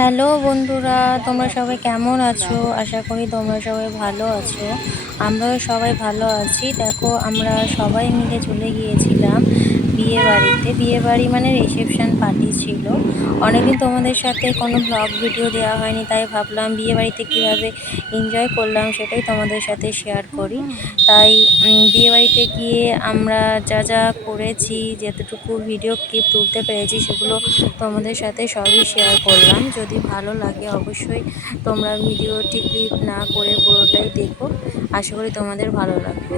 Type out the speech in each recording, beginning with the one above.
Hello বন্ধুরা, তোমরা সবাই কেমন আছো? আশা করি তোমরা সবাই ভালো আছো। আমরাও সবাই ভালো আছি। দেখো আমরা সবাই মিলে চলে গিয়েছিলাম বিয়েবাড়িতে। বিয়েবাড়ি মানে রিসেপশন পার্টি ছিল। অনেকদিন তোমাদের সাথে কোনো ব্লগ ভিডিও দেওয়া হয়নি, তাই ভাবলাম বিয়েবাড়িতে কীভাবে এনজয় করলাম সেটাই তোমাদের সাথে শেয়ার করি। তাই বিয়েবাড়িতে গিয়ে আমরা যা যা করেছি, যেতটুকু ভিডিও ক্লিপ তুলতে পেরেছি সেগুলো তোমাদের সাথে সবই শেয়ার করলাম। যদি ভালো লাগে অবশ্যই তোমরা ভিডিওটি ক্লিপ না করে পুরোটাই দেখো। আশা করি তোমাদের ভালো লাগবে।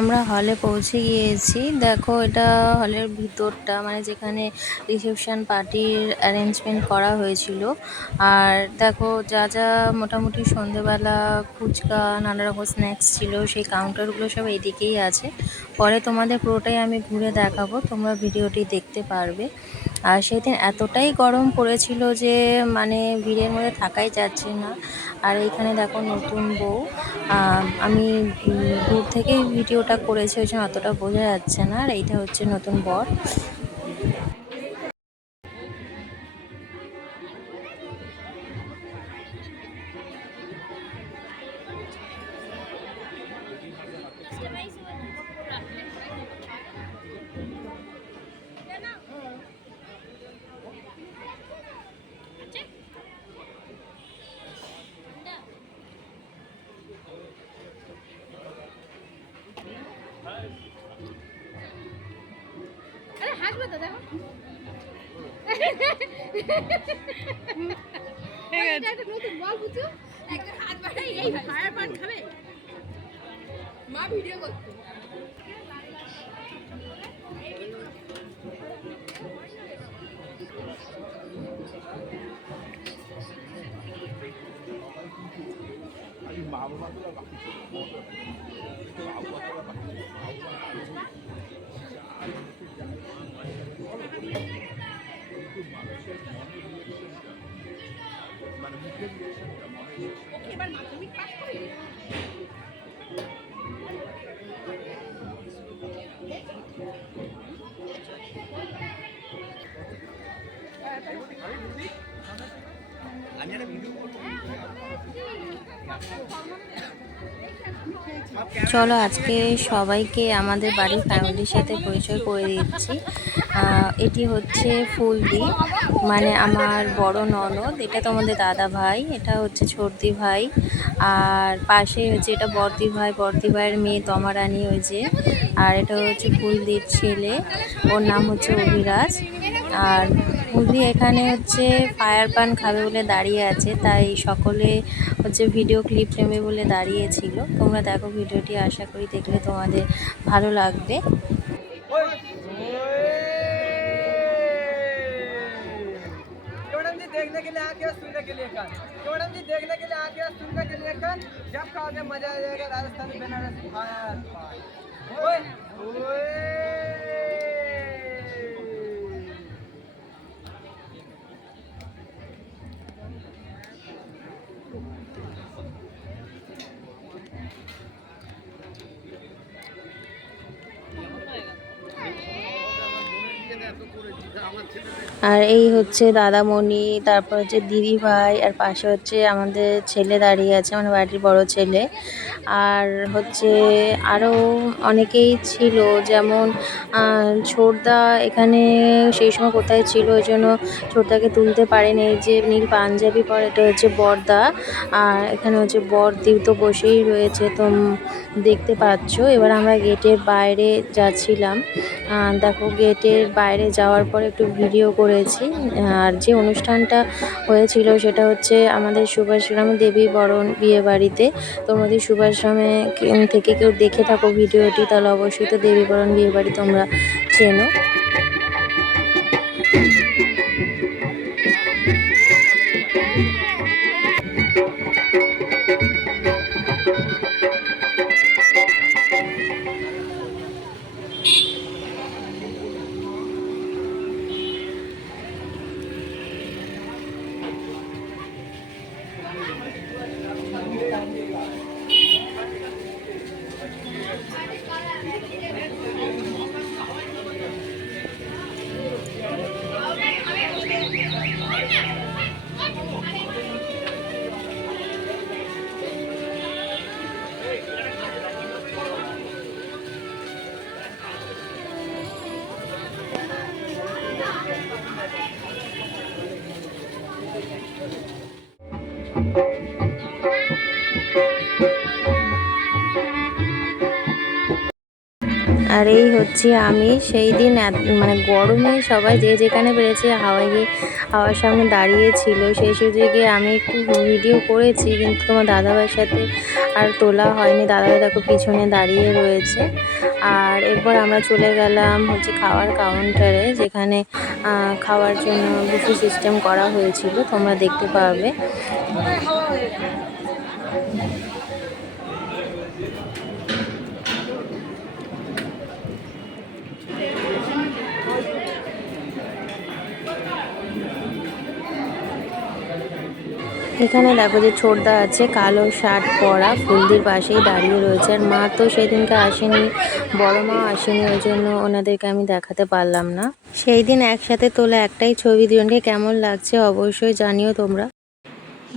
আমরা হলে পৌঁছে গিয়েছি। দেখো এটা হলের ভিতরটা, মানে যেখানে রিসেপশন পার্টির অ্যারেঞ্জমেন্ট করা হয়েছিল। আর দেখো যা যা মোটামুটি সন্ধেবেলা ফুচকা নানা রকম স্ন্যাক্স ছিল, সেই কাউন্টারগুলো সব এদিকেই আছে। পরে তোমাদের পুরোটাই আমি ঘুরে দেখাবো, তোমরা ভিডিওটি দেখতে পারবে। আর সেদিন এতটাই গরম পড়েছিল যে মানে ভিড়ের মধ্যে থাকাই যাচ্ছে না। আর এইখানে দেখো নতুন বউ। আমি দূর থেকেই ভিডিওটা করেছি, ওই জন্য অতটা বোঝা যাচ্ছে না। আর এইটা হচ্ছে নতুন বর। মা ভিডিও করতো। মা বাবা তো বাকি মানে মুখের রিয়েকশনটা মনে এবার মাধ্যমিক পাস করি। চলো আজকে সবাইকে আমাদের বাড়ির ফ্যামিলির সাথে পরিচয় করে দিচ্ছি। এটি হচ্ছে ফুলদি, মানে আমার বড় ননদ। এটা তোমাদের দাদা ভাই, এটা হচ্ছে ছোটদি ভাই। আর পাশে হচ্ছে এটা বড়দি ভাই, বড়দি ভাইয়ের মেয়ে তমারানী, ওই যে। আর এটা হচ্ছে ফুলদির ছেলে, ওর নাম হচ্ছে অভিরাজ। আর ফুলদি এখানে হচ্ছে ফায়ার পান খাবে বলে দাঁড়িয়ে আছে, তাই সকলে হচ্ছে ভিডিও ক্লিপ নেবে বলে দাঁড়িয়েছিল। তোমরা দেখো ভিডিওটি, আশা করি দেখলে তোমাদের ভালো লাগবে। देखने के लिए आंखें और सुनने के लिए कान। तो मैडम जी देखने के लिए आंखें और सुनने के लिए कान, जब खाओगे मजा आ जाएगा राजस्थानी बनारसी खान पान। ओए ओए আর এই হচ্ছে দাদামণি, তারপর হচ্ছে দিদিভাই, আর পাশে হচ্ছে আমাদের ছেলে দাঁড়িয়ে আছে, মানে বাড়ির বড় ছেলে। আর হচ্ছে আরও অনেকেই ছিল, যেমন ছোটদা এখানে সেই সময় কোথায় ছিল, ওই জন্য ছোটদাকে তুলতে পারেনি। এই যে নীল পাঞ্জাবি পরে, এটা হচ্ছে বড়দা। আর এখানে হচ্ছে বড়দিও তো বসেই রয়েছে, তো দেখতে পাচ্ছ। এবার আমরা গেটের বাইরে যাচ্ছিলাম। দেখো, গেটের বাইরে যাওয়ার পর একটু ভিডিও করেছি। আর যে অনুষ্ঠানটা হয়েছিল সেটা হচ্ছে আমাদের সুভাষগ্রাম দেবী বরণ বিয়ে বাড়িতে। তোমরা যদি সুভাষগ্রামে থেকে কেউ দেখে থাকো ভিডিওটি, তাহলে অবশ্যই তো দেবী বরণ বিয়ে বাড়ি তোমরা চেনো। আর এই হচ্ছে আমি সেই দিন মানে গরমে সবাই যে যেখানে পেরেছে হাওয়ার সামনে দাঁড়িয়েছিল। সেই সুযোগে আমি একটু ভিডিও করেছি, কিন্তু তোমার দাদাভাইয়ের সাথে আর তোলা হয়নি। দাদাভাই দেখো পিছনে দাঁড়িয়ে রয়েছে। আর এরপর আমরা চলে গেলাম হচ্ছে খাওয়ার কাউন্টারে, যেখানে খাওয়ার জন্য বুফে সিস্টেম করা হয়েছিল, তোমরা দেখতে পাবে। এখানে দেখো যে ছোটদা আছে, কালো শার্ট পরা, ফুলদির পাশেই দাঁড়িয়ে রয়েছে। আর মা তো সেদিনকে আসেনি, বড় মা আসেনি, ওই জন্য ওনাদেরকে আমি দেখাতে পারলাম না। সেই দিন একসাথে তোলা একটাই ছবি, দুজনকে কেমন লাগছে অবশ্যই জানিও তোমরা।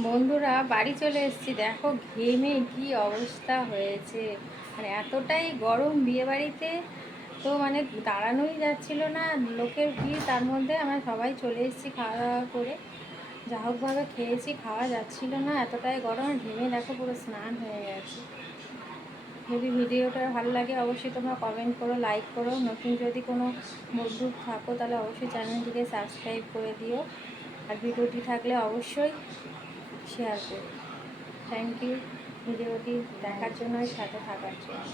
বন্ধুরা, বাড়ি চলে এসেছি। দেখো ঘেমে কি অবস্থা হয়েছে, মানে এতটাই গরম বিয়ে বাড়িতে, তো মানে দাঁড়ানোই যাচ্ছিল না, লোকের ভিড়। তার মধ্যে আমরা সবাই চলে এসেছি খাওয়া দাওয়া করে। যা হোকভাবে খেয়েছি, খাওয়া যাচ্ছিল না, এতটাই গরম। ঘেমে দেখো পুরো স্নান হয়ে গেছে। যদি ভিডিওটা ভালো লাগে অবশ্যই তোমরা কমেন্ট করো, লাইক করো। নতুন যদি কোনো বন্ধু থাকো তাহলে অবশ্যই চ্যানেলটিকে সাবস্ক্রাইব করে দিও। আর ভিডিওটি থাকলে অবশ্যই শেয়ার করো। থ্যাংক ইউ ভিডিওটি দেখার জন্য, সাথে থাকার জন্য।